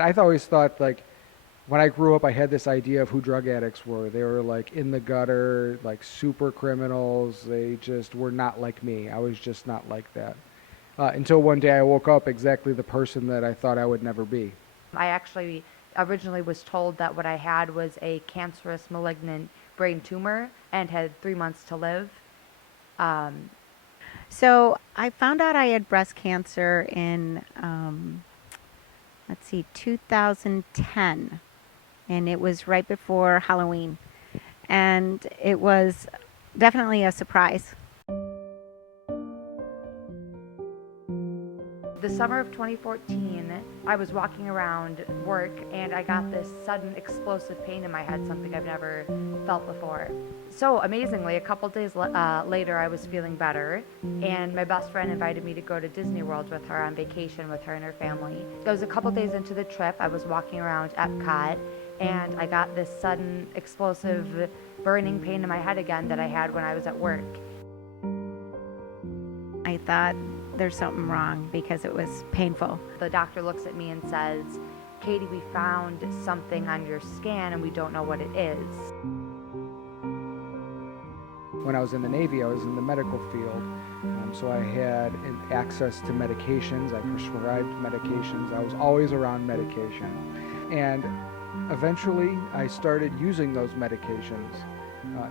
I always thought, like, when I grew up, I had this idea of who drug addicts were. They were like in the gutter, like super criminals. They just were not like me. I was just not like that. Until one day I woke up exactly the person that I thought I would never be. I actually originally was told that what I had was a cancerous malignant brain tumor and had 3 months to live. Um, So I found out I had breast cancer in, let's see, 2010, and it was right before Halloween. And it was definitely a surprise. The summer of 2014, I was walking around work and I got this sudden explosive pain in my head, something I've never felt before. So amazingly, a couple days later, I was feeling better, and my best friend invited me to go to Disney World with her on vacation with her and her family. It was a couple days into the trip. I was walking around Epcot, and I got this sudden explosive burning pain in my head again that I had when I was at work. I thought there's something wrong because it was painful. The doctor looks at me and says, "Katie, we found something on your scan and we don't know what it is." When I was in the Navy, I was in the medical field, so I had access to medications. I prescribed medications. I was always around medication. And eventually, I started using those medications.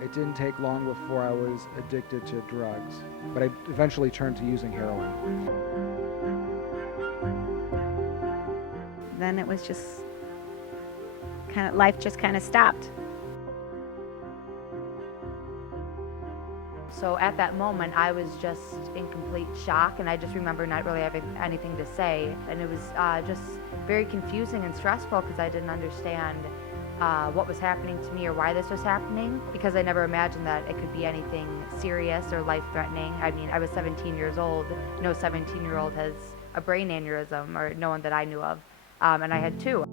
It didn't take long before I was addicted to drugs, but I eventually turned to using heroin. Then it was just life just kind of stopped. So at that moment, I was just in complete shock, and I just remember not really having anything to say. And it was just very confusing and stressful because I didn't understand what was happening to me or why this was happening, because I never imagined that it could be anything serious or life-threatening. I mean, I was 17 years old. No 17-year-old has a brain aneurysm, or no one that I knew of, and I had two.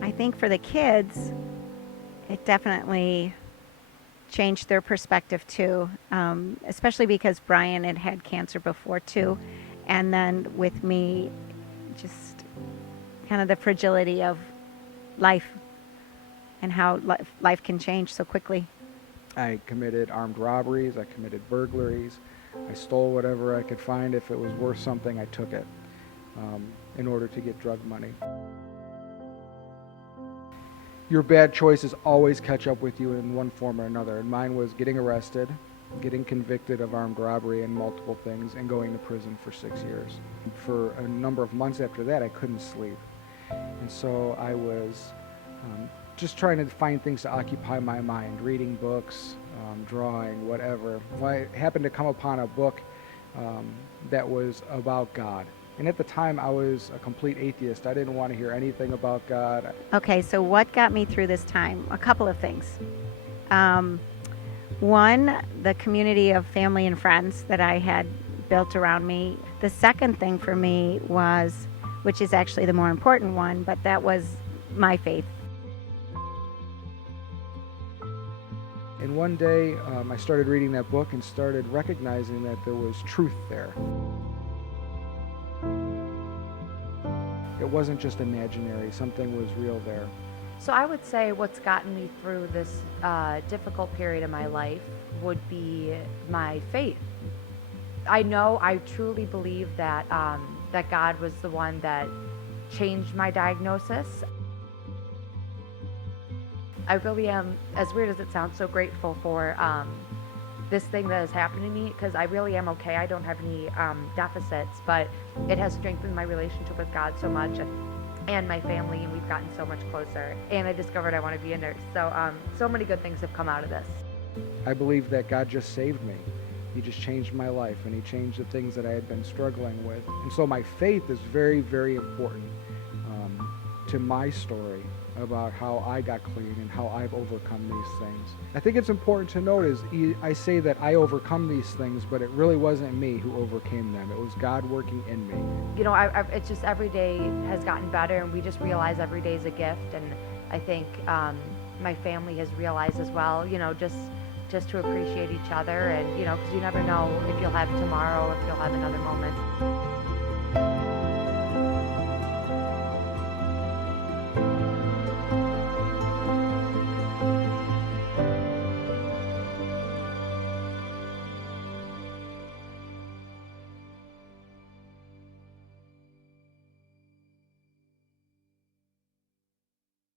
I think for the kids, it definitely changed their perspective too, especially because Brian had had cancer before too. And then with me, just kind of the fragility of life and how life can change so quickly. I committed armed robberies, I committed burglaries, I stole whatever I could find. If it was worth something, I took it in order to get drug money. Your bad choices always catch up with you in one form or another, and mine was getting arrested, getting convicted of armed robbery and multiple things, and going to prison for 6 years. For a number of months after that, I couldn't sleep. And so I was just trying to find things to occupy my mind, reading books, drawing, whatever. Well, I happened to come upon a book that was about God. And at the time, I was a complete atheist. I didn't want to hear anything about God. Okay, so what got me through this time? A couple of things. One, the community of family and friends that I had built around me. The second thing for me was, which is actually the more important one, but that was my faith. And one day, I started reading that book and started recognizing that there was truth there. It wasn't just imaginary, something was real there. So I would say what's gotten me through this difficult period of my life would be my faith. I truly believe that that God was the one that changed my diagnosis. I really am, as weird as it sounds, so grateful for this thing that has happened to me, because I really am okay. I don't have any deficits, but it has strengthened my relationship with God so much, and my family, and we've gotten so much closer. And I discovered I want to be a nurse. So so many good things have come out of this. I believe that God just saved me. He just changed my life, and he changed the things that I had been struggling with. And so my faith is very, very important to my story about how I got clean and how I've overcome these things. I think it's important to note is I say that I overcome these things, but it really wasn't me who overcame them. It was God working in me. You know, it's just every day has gotten better, and we just realize every day is a gift. And I think my family has realized as well, you know, just to appreciate each other, and, you know, because you never know if you'll have tomorrow, if you'll have another moment.